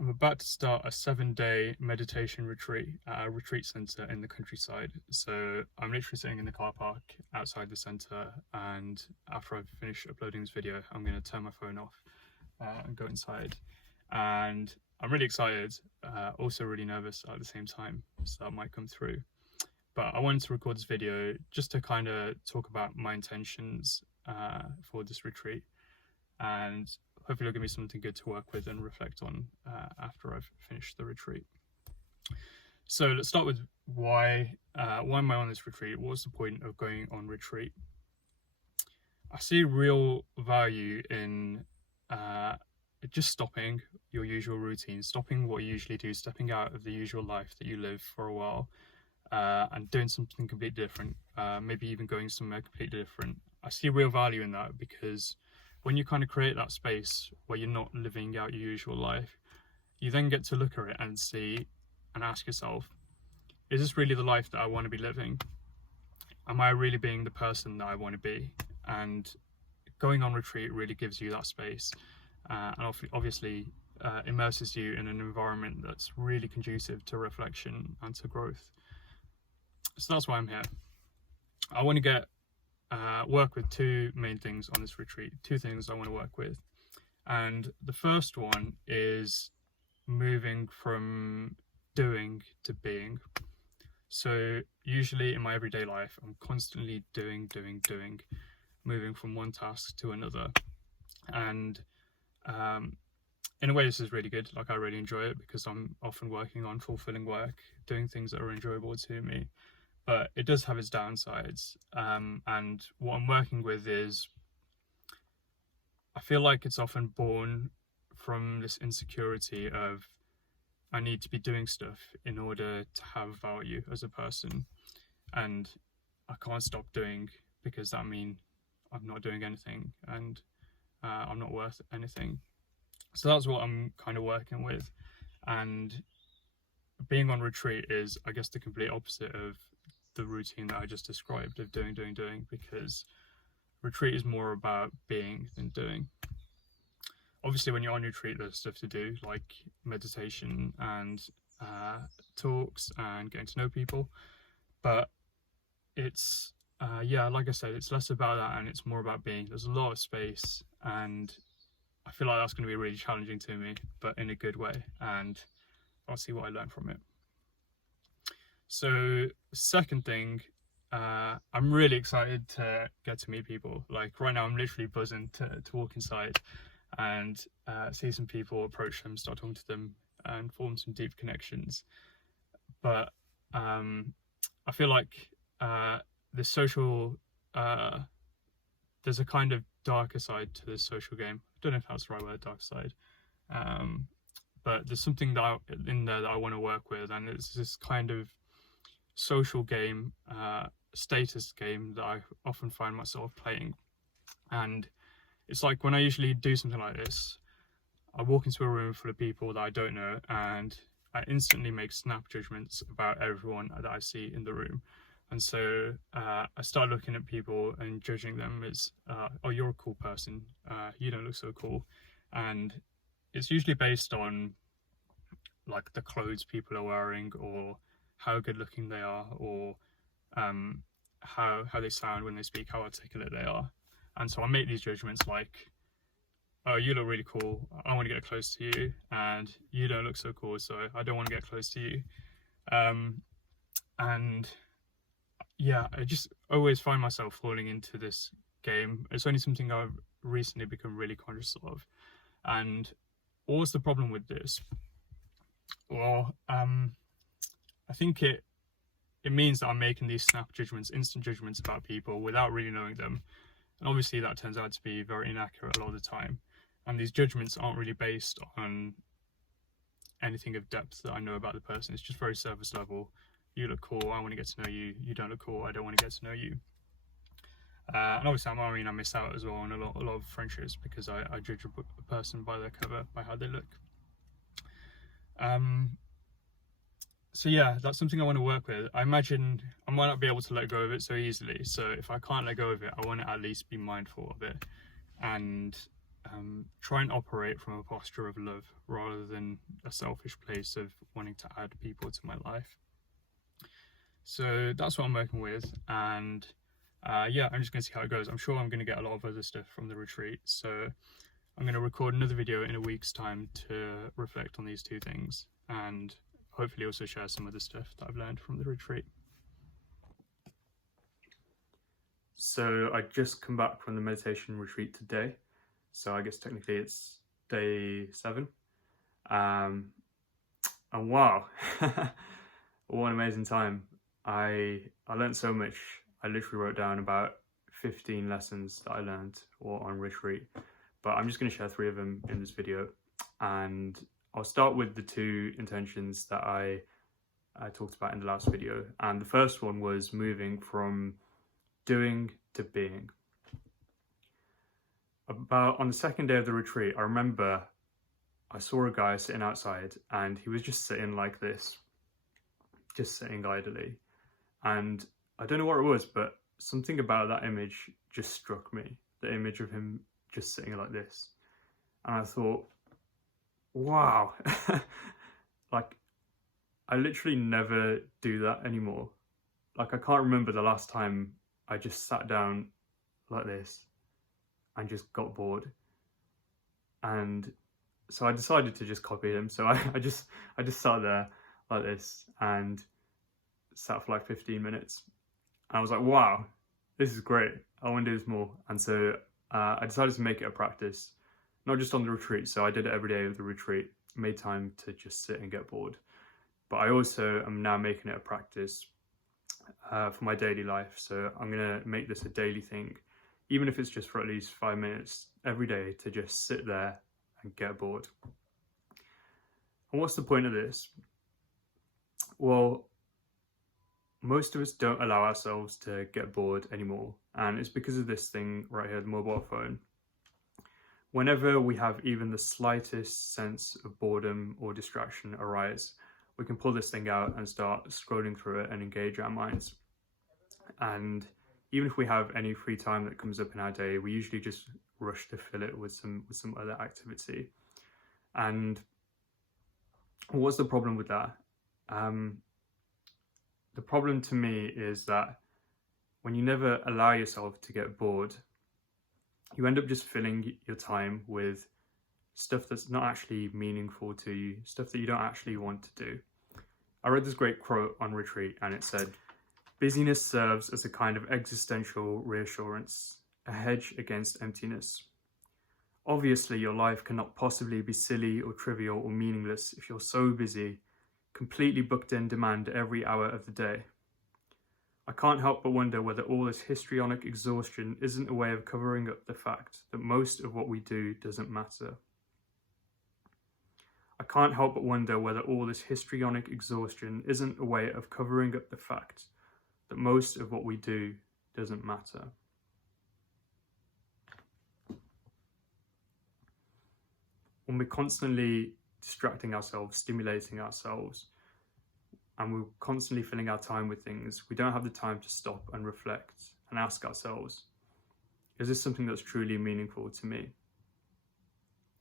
I'm about to start a 7-day meditation retreat at a retreat centre in the countryside. So I'm literally sitting in the car park outside the centre, and after I've finished uploading this video, I'm going to turn my phone off and go inside. And I'm really excited, also really nervous at the same time, so that might come through. But I wanted to record this video just to kind of talk about my intentions for this retreat, and hopefully it'll give me something good to work with and reflect on after I've finished the retreat. So let's start with why am I on this retreat? What's the point of going on retreat? I see real value in just stopping your usual routine, stopping what you usually do, stepping out of the usual life that you live for a while, and doing something completely different, maybe even going somewhere completely different. I see real value in that, because when you kind of create that space where you're not living out your usual life, you then get to look at it and see and ask yourself, is this really the life that I want to be living? Am I really being the person that I want to be? And going on retreat really gives you that space, and obviously immerses you in an environment that's really conducive to reflection and to growth. So that's why I'm here. I want to work with two main things on this retreat, two things I want to work with. And the first one is moving from doing to being. So usually in my everyday life, I'm constantly doing, moving from one task to another. And in a way, this is really good. Like, I really enjoy it because I'm often working on fulfilling work, doing things that are enjoyable to me. But it does have its downsides, and what I'm working with is, I feel like it's often born from this insecurity of, I need to be doing stuff in order to have value as a person, and I can't stop doing, because that means I'm not doing anything and I'm not worth anything. So that's what I'm kind of working with. And being on retreat is, I guess, the complete opposite of the routine that I just described of doing, because retreat is more about being than doing. Obviously, when you're on retreat, there's stuff to do, like meditation and talks and getting to know people, but it's like I said, it's less about that and it's more about being. There's a lot of space, and I feel like that's going to be really challenging to me, but in a good way, and I'll see what I learn from it. So, second thing, I'm really excited to get to meet people. Like, right now I'm literally buzzing to walk inside and see some people, approach them, start talking to them, and form some deep connections. But I feel like the social, there's a kind of darker side to this social game. I don't know if that's the right word, dark side. But there's something in there that I want to work with, and it's this kind of social game, status game that I often find myself playing. And it's like, when I usually do something like this, I walk into a room full of people that I don't know, and I instantly make snap judgments about everyone that I see in the room. And so I start looking at people and judging them as, oh, you're a cool person, you don't look so cool. And it's usually based on, like, the clothes people are wearing, or how good looking they are, or how they sound when they speak, how articulate they are. And so I make these judgments like, oh, you look really cool, I want to get close to you, and you don't look so cool, so I don't want to get close to you. And yeah, I just always find myself falling into this game. It's only something I've recently become really conscious of. And what's the problem with this? Well, I think it means that I'm making these snap judgments, instant judgments about people without really knowing them. And obviously that turns out to be very inaccurate a lot of the time. And these judgments aren't really based on anything of depth that I know about the person. It's just very surface level. You look cool, I want to get to know you. You don't look cool, I don't want to get to know you. And obviously, I miss out as well on a lot of friendships, because I judge a person by their cover, by how they look. So yeah, that's something I want to work with. I imagine I might not be able to let go of it so easily. So if I can't let go of it, I want to at least be mindful of it. And try and operate from a posture of love rather than a selfish place of wanting to add people to my life. So that's what I'm working with, and yeah, I'm just going to see how it goes. I'm sure I'm going to get a lot of other stuff from the retreat, so I'm going to record another video in a week's time to reflect on these two things, and hopefully also share some of the stuff that I've learned from the retreat. So I just come back from the meditation retreat today, so I guess technically it's day 7, and wow, what an amazing time. I learned so much. I literally wrote down about 15 lessons that I learned or on retreat, but I'm just going to share 3 of them in this video, and I'll start with the 2 intentions that I talked about in the last video. And the first one was moving from doing to being. About on the second day of the retreat, I remember I saw a guy sitting outside and he was just sitting like this, just sitting idly. And I don't know what it was, but something about that image just struck me, the image of him just sitting like this. And I thought, wow, like I literally never do that anymore. Like I can't remember the last time I just sat down like this and just got bored. And so I decided to just copy him. So I just sat there like this and sat for like 15 minutes. And I was like, wow, this is great. I want to do this more. And so I decided to make it a practice, not just on the retreat. So I did it every day of the retreat, made time to just sit and get bored. But I also am now making it a practice for my daily life. So I'm going to make this a daily thing, even if it's just for at least 5 minutes every day, to just sit there and get bored. And what's the point of this? Well, most of us don't allow ourselves to get bored anymore, and it's because of this thing right here, the mobile phone. Whenever we have even the slightest sense of boredom or distraction arise, we can pull this thing out and start scrolling through it and engage our minds. And even if we have any free time that comes up in our day, we usually just rush to fill it with some other activity. And what's the problem with that? The problem to me is that when you never allow yourself to get bored, you end up just filling your time with stuff that's not actually meaningful to you, stuff that you don't actually want to do. I read this great quote on retreat, and it said, "Busyness serves as a kind of existential reassurance, a hedge against emptiness. Obviously, your life cannot possibly be silly or trivial or meaningless if you're so busy, completely booked in demand every hour of the day. I can't help but wonder whether all this histrionic exhaustion isn't a way of covering up the fact that most of what we do doesn't matter. I can't help but wonder whether all this histrionic exhaustion isn't a way of covering up the fact that most of what we do doesn't matter." When we're constantly distracting ourselves, stimulating ourselves, and we're constantly filling our time with things, we don't have the time to stop and reflect and ask ourselves, is this something that's truly meaningful to me?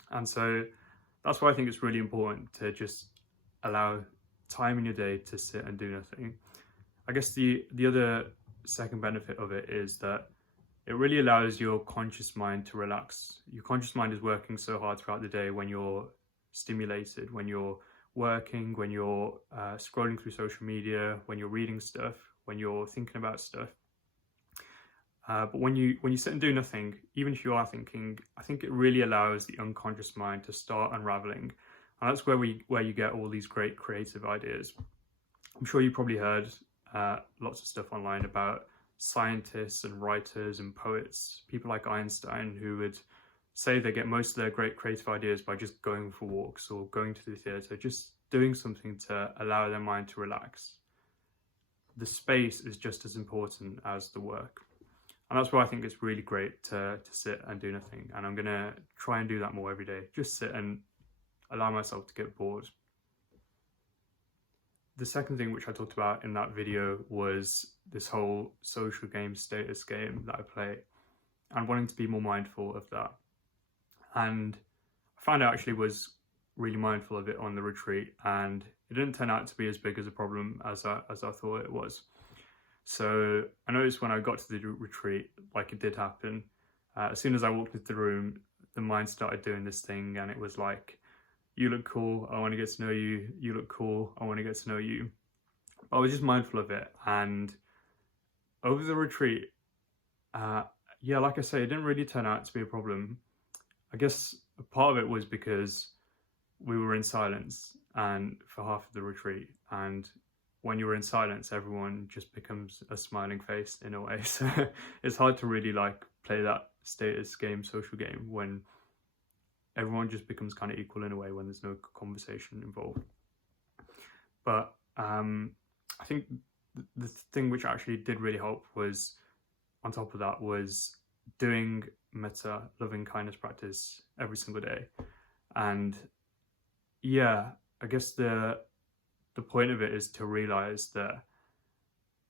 And so that's why I think it's really important to just allow time in your day to sit and do nothing. I guess the other second benefit of it is that it really allows your conscious mind to relax. Your conscious mind is working so hard throughout the day when you're stimulated, when you're working, when you're scrolling through social media, when you're reading stuff, when you're thinking about stuff. But when you sit and do nothing, even if you are thinking, I think it really allows the unconscious mind to start unraveling. And that's where you get all these great creative ideas. I'm sure you probably heard lots of stuff online about scientists and writers and poets, people like Einstein, who would say they get most of their great creative ideas by just going for walks or going to the theatre, just doing something to allow their mind to relax. The space is just as important as the work. And that's why I think it's really great to sit and do nothing. And I'm going to try and do that more every day. Just sit and allow myself to get bored. The second thing which I talked about in that video was this whole social game status game that I play, and wanting to be more mindful of that. And I found I actually was really mindful of it on the retreat, and it didn't turn out to be as big as a problem as I thought it was. So I noticed when I got to the retreat, like it did happen, as soon as I walked into the room, the mind started doing this thing, and it was like, you look cool, I want to get to know you. You look cool, I want to get to know you. I was just mindful of it, and over the retreat, yeah, like I say, it didn't really turn out to be a problem. I guess a part of it was because we were in silence and for half of the retreat, and when you're in silence, everyone just becomes a smiling face in a way. So it's hard to really like play that status game, social game, when everyone just becomes kind of equal in a way, when there's no conversation involved. But I think the thing which actually did really help was, on top of that, was doing metta, loving kindness practice every single day. And yeah, I guess the point of it is to realize that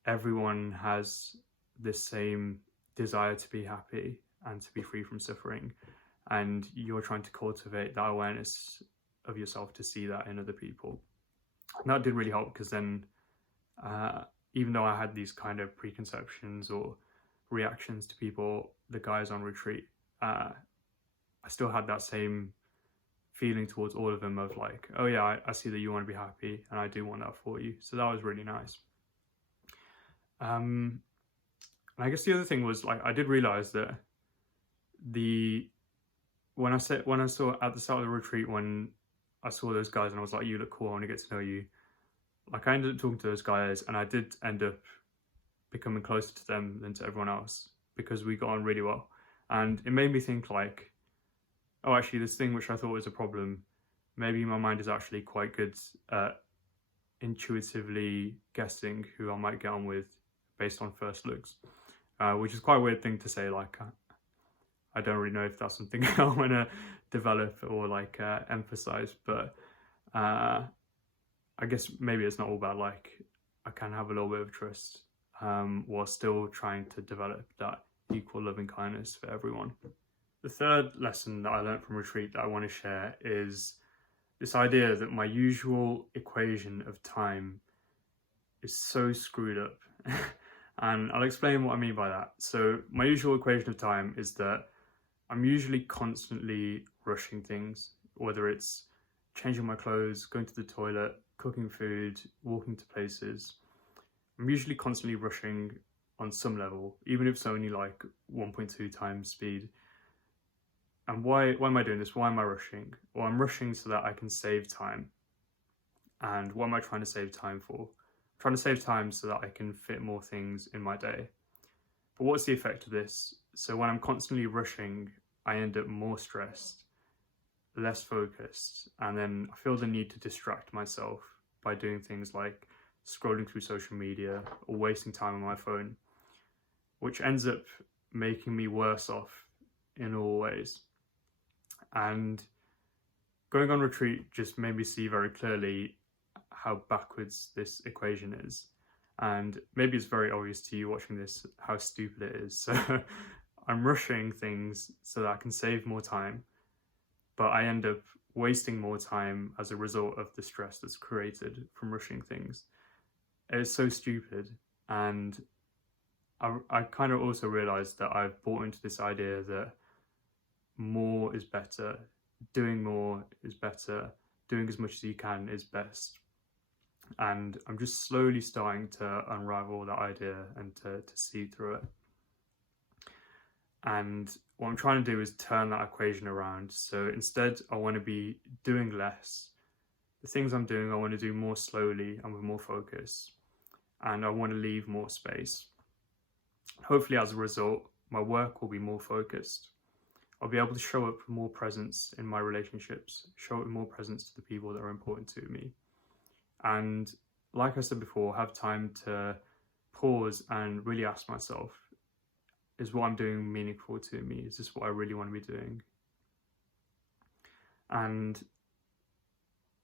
everyone has this same desire to be happy and to be free from suffering, and you're trying to cultivate that awareness of yourself to see that in other people. And that did really help, because then even though I had these kind of preconceptions or reactions to people, the guys on retreat, I still had that same feeling towards all of them of like, oh yeah, I see that you want to be happy, and I do want that for you. So that was really nice. And I guess the other thing was, like, I did realize that when I saw at the start of the retreat, when I saw those guys and I was like, you look cool, I want to get to know you, like I ended up talking to those guys, and I did end up becoming closer to them than to everyone else, because we got on really well. And it made me think like, oh, actually this thing which I thought was a problem, maybe my mind is actually quite good at intuitively guessing who I might get on with based on first looks, which is quite a weird thing to say. Like, I don't really know if that's something I want to develop or like emphasize, but I guess maybe it's not all bad. Like, I can have a little bit of trust while still trying to develop that equal loving kindness for everyone. The third lesson that I learned from retreat that I want to share is this idea that my usual equation of time is so screwed up. And I'll explain what I mean by that. So my usual equation of time is that I'm usually constantly rushing things, whether it's changing my clothes, going to the toilet, cooking food, walking to places. I'm usually constantly rushing on some level, even if it's only like 1.2 times speed. And why am I doing this? Why am I rushing? Well, I'm rushing so that I can save time. And what am I trying to save time for? I'm trying to save time so that I can fit more things in my day. But what's the effect of this? So when I'm constantly rushing, I end up more stressed, less focused, and then I feel the need to distract myself by doing things like scrolling through social media or wasting time on my phone, which ends up making me worse off in all ways. And going on retreat just made me see very clearly how backwards this equation is. And maybe it's very obvious to you watching this how stupid it is. So I'm rushing things so that I can save more time, but I end up wasting more time as a result of the stress that's created from rushing things. It's so stupid. And I kind of also realized that I've bought into this idea that more is better, doing more is better, doing as much as you can is best. And I'm just slowly starting to unravel that idea and to see through it. And what I'm trying to do is turn that equation around. So instead, I want to be doing less. The things I'm doing, I want to do more slowly and with more focus. And I want to leave more space. Hopefully, as a result, my work will be more focused. I'll be able to show up with more presence in my relationships, show up with more presence to the people that are important to me. And like I said before, have time to pause and really ask myself, is what I'm doing meaningful to me? Is this what I really want to be doing? And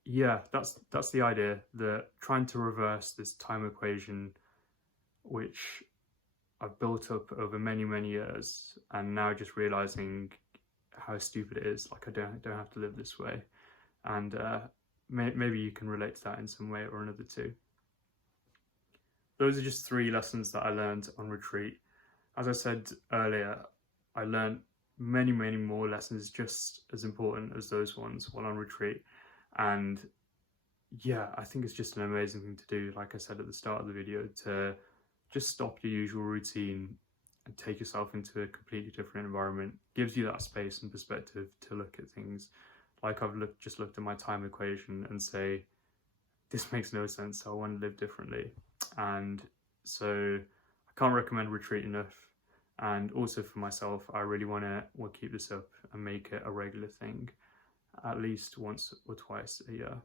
yeah, that's the idea, that trying to reverse this time equation, which I've built up over many, many years, and now just realizing how stupid it is. Like, I don't have to live this way. And maybe you can relate to that in some way or another too. Those are just 3 lessons that I learned on retreat. As I said earlier, I learned many more lessons just as important as those ones while on retreat. And yeah, I think it's just an amazing thing to do, like I said at the start of the video, to just stop your usual routine and take yourself into a completely different environment. Gives you that space and perspective to look at things. Like, I've just looked at my time equation and say, this makes no sense, I want to live differently. And so I can't recommend retreat enough. And also for myself, I really want to keep this up and make it a regular thing, at least once or twice a year.